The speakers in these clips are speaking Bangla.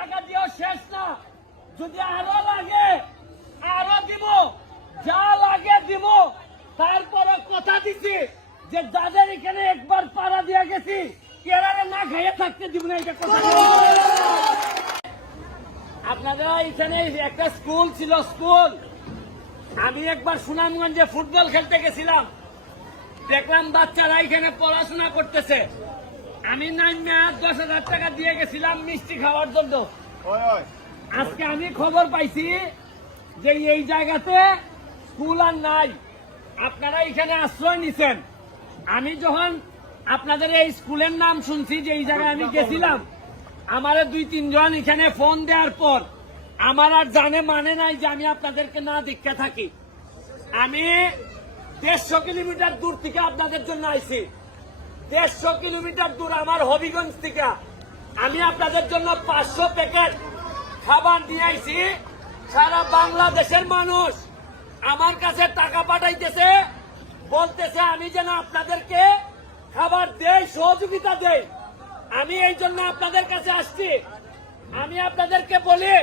টাকা দিয়েও শেষ না, যদি আরো লাগে আরো দিব, যা লাগে দিব। তারপরে কথা দিছি যে যাদের এখানে একবার পাড়া দিয়ে গেছি কেরারে না খাইয়ে থাকতে দিব না, এটা কথা। আপনাদের এখানে একটা স্কুল ছিল, স্কুল। আমি একবার সুনামগঞ্জে ফুটবল খেলতে গেছিলাম, দেখলাম বাচ্চারা এখানে পড়াশোনা করতেছে। আমি 10,000 টাকা দিয়ে গেছিলাম মিষ্টি খাওয়ার জন্য। আজকে আমি খবর পাইছি যে এই জায়গাতে স্কুল আর নাই, আপনারা এখানে আশ্রয় নিছেন। আমি যখন আপনাদের এই স্কুলের নাম শুনছি, যে এই জায়গায় আমি গেছিলাম, আমারে 2-3 জন এখানে ফোন দেওয়ার পর আমার আর জানে মানে নাই যে আমি আপনাদেরকে না দেখতে থাকি। আমি 150 কিলোমিটার দূর থেকে আপনাদের জন্য আইছি, 150 কিলোমিটার দূর আমার হবিগঞ্জ থেকে। আমি আপনাদের জন্য 500 প্যাকেট খাবার নিয়ে আইছি। সারা বাংলাদেশের মানুষ আমার কাছে টাকা পাঠাইতেছে, বলতেছে আমি যেন আপনাদেরকে খাবার দেই, সহযোগিতা দেই। আমি এই জন্য আপনাদের কাছে আসছি। আমি আপনাদেরকে বলি,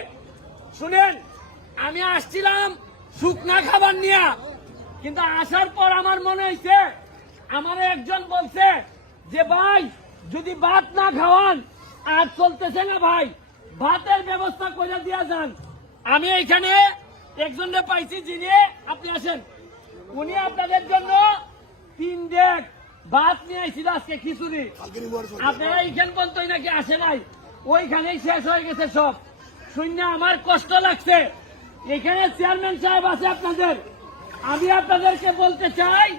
শুনেন, আমি আসছিলাম শুকনা খাবার নিয়ে, কিন্তু আসার পর আমার মনে হয়েছে, আমার একজন বলছে যে ভাই যদি ভাত না খাওয়ান আর চলতেছে না ভাই, ভাতের ব্যবস্থা করে দিয়া যান। আমি এইখানে একজনকে পাইছি, যিনি, আপনি আসেন, উনি আপনাদের জন্য 3 ডেক ভাত নিয়ে আইছিল আজকে, খিচুড়ি। আপনারা এইখান পর্যন্ত নাকি আসে নাই, ওইখানেই শেষ হয়ে গেছে সব। শুনে আমার কষ্ট লাগছে। এখানে চেয়ারম্যান সাহেব আছে আপনাদের, আমি আপনাদেরকে বলতে চাই,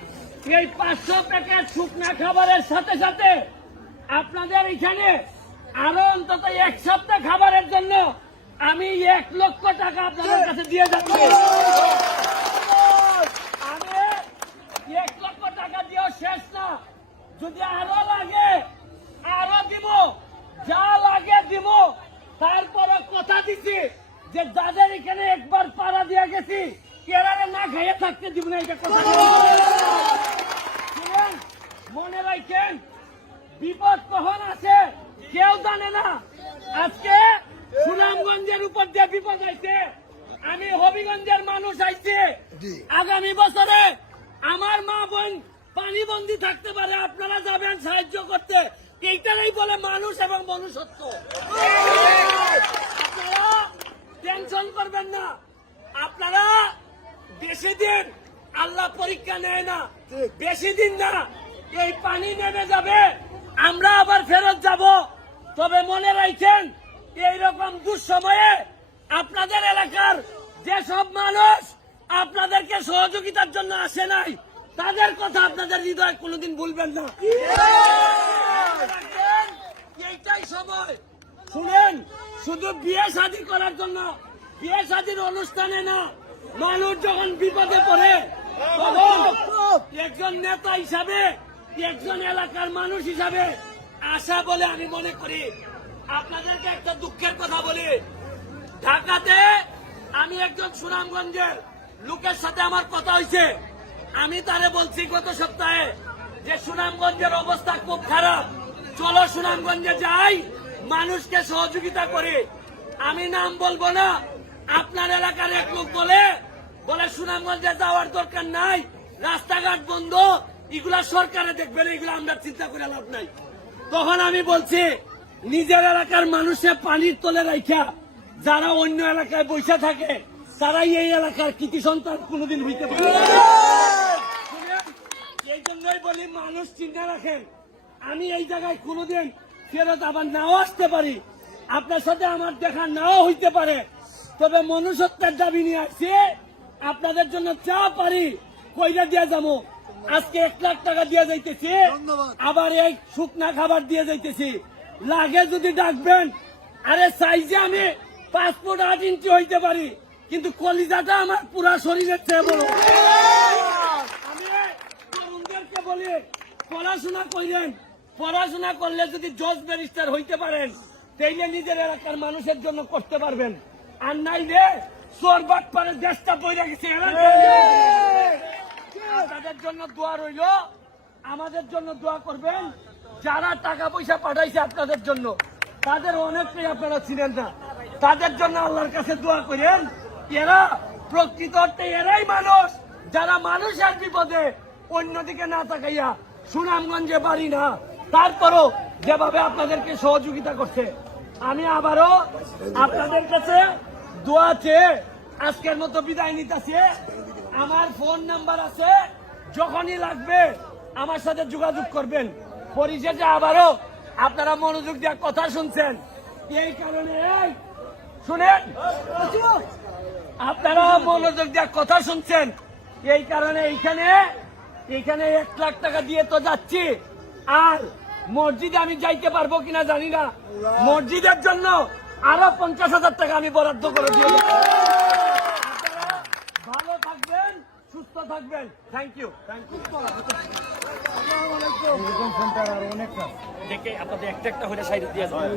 এই 500 প্যাকেট শুকনা খাবারের সাথে সাথে আপনাদের এখানে আরো অন্তত 1 সপ্তাহ খাবারের জন্য আমি 1 লক্ষ টাকা আপনাদের কাছে দিয়ে যাচ্ছি। আমি 1 লক্ষ টাকা দিয়েও শেষ না, যদি আরো লাগে আরো দিব, যা লাগে দিব। তারপরে কথা দিছি যে যাদের এখানে একবার পাড়া দিয়ে গেছি কেরারে না খাইয়ে থাকতে দিব না, এটা কথা। মনে রাখেন, বিপদ কখন আছে কেউ জানে না। আজকে সুনামগঞ্জের উপর যে বিপদ আইছে, আমি হবিগঞ্জের মানুষ আইছি। আগামী বছরে আমার মা বোন পানিবন্দী থাকতে পারে, আপনারা যাবেন সাহায্য করতে। এইটারই বলে মানুষ এবং মনুষ্যত্ব। আপনারা টেনশন করবেন না, আপনারা বেশি দিন আল্লাহ পরীক্ষা নেয় না, বেশি দিন না, এই পানি নেমে যাবে, আমরা আবার ফেরত যাব। তবে মনে রাখেন, এইরকম দুঃসময়ে আপনাদের এলাকার যেসব মানুষ আপনাদেরকে সহযোগিতার জন্য আসে নাই, তাদের কথা আপনাদের হৃদয় কোনোদিন ভুলবেন না। এইটাই সময়। শুনেন, শুধু বিয়ে শাদী করার জন্য, বিয়ে শাদীর অনুষ্ঠানে না, মানুষ যখন বিপদে পড়ে তখন একজন নেতা হিসাবে, একজন এলাকার মানুষ হিসাবে আশা বলে আমি মনে করি। আপনাদেরকে একটা দুঃখের কথা বলি, ঢাকাতে আমি একজন সুনামগঞ্জের লোকের সাথে আমার কথা হয়েছে। আমি তারে বলছি গত সপ্তাহে যে সুনামগঞ্জের অবস্থা খুব খারাপ, চলো সুনামগঞ্জে যাই, মানুষকে সহযোগিতা করি। আমি নাম বলবো না, আপনার এলাকার এক লোক বলে সুনামগঞ্জে যাওয়ার দরকার নাই, রাস্তাঘাট বন্ধ, এগুলা সরকারে দেখবে, এগুলো আমরা চিন্তা করে লাভ নাই। তখন আমি বলছি, নিজের এলাকার মানুষের পানির তলে রাখা যারা অন্য এলাকায় বসে থাকে, তারাই এই এলাকার কৃতি সন্তান কোনোদিন হইতে পারে। এই জন্যই বলি, মানুষ চিন্তা রাখেন, আমি এই জায়গায় কোনোদিন ফেরত আবার নাও আসতে পারি, আপনার সাথে আমার দেখা নাও হইতে পারে। তবে মনুষ্যত্বের দাবি নিয়ে আসছে, আপনাদের জন্য চা পারি কইরা দিয়ে যাবো। আজকে 1 লাখ টাকা দিয়ে যাইতেছি, আবার এই শুকনা খাবার দিয়ে যাইতেছি। লাগে যদি ডাকবেন। আরে সাইজে আমি 5 ফুট 8 ইঞ্চি হইতে পারি, কিন্তু কলিজাটা আমার পুরা শরীরের চেয়ে বড়। আমি তরুণদেরকে বলি, পড়াশোনা করেন, পড়াশোনা করলে যদি জজ ব্যারিস্টার হইতে পারেন, তাইলে নিজের এলাকার মানুষের জন্য করতে পারবেন। আর নাইলে চোর বাটপাড়ের দেশটা বইরা গেছে। তাদের জন্য দোয়া রইল, আমাদের জন্য দোয়া করবেন। যারা টাকা পয়সা পাঠাইছে আপনাদের জন্য, তাদের অনেকটাই আপনারা ছিলেন না। তাদের জন্য আল্লাহর কাছে দোয়া করেন। এরা প্রকৃত অর্থে এরাই মানুষ, যারা মানুষের বিপদে অন্যদিকে না তাকাইয়া সুনামগঞ্জে বাড়ি না, তারপরও যেভাবে আপনাদেরকে সহযোগিতা করছে। আমি আবারও আপনাদের কাছে দোয়া চেয়ে আজকের মতো বিদায় নিতেছি। আমার ফোন নাম্বার আছে, যখনই লাগবে আমার সাথে যোগাযোগ করবেন। পরিশেষে আবারও আপনারা মনোযোগ দিয়ে কথা শুনছেন, এই কারণে শুনেন, আপনারা মনোযোগ দিয়ে কথা শুনছেন এই কারণে এখানে 1 লাখ টাকা দিয়ে তো যাচ্ছি, আর মসজিদে আমি যাইতে পারবো কিনা জানি না। মসজিদের জন্য আরো 50,000 টাকা আমি বরাদ্দ করে দিয়ে দেব। আপনারা ভালো থাকবেন, সুস্থ থাকবেন। Thank you. দেখে আপনাদের একটা হলে সাইড দিয়ে যাবেন।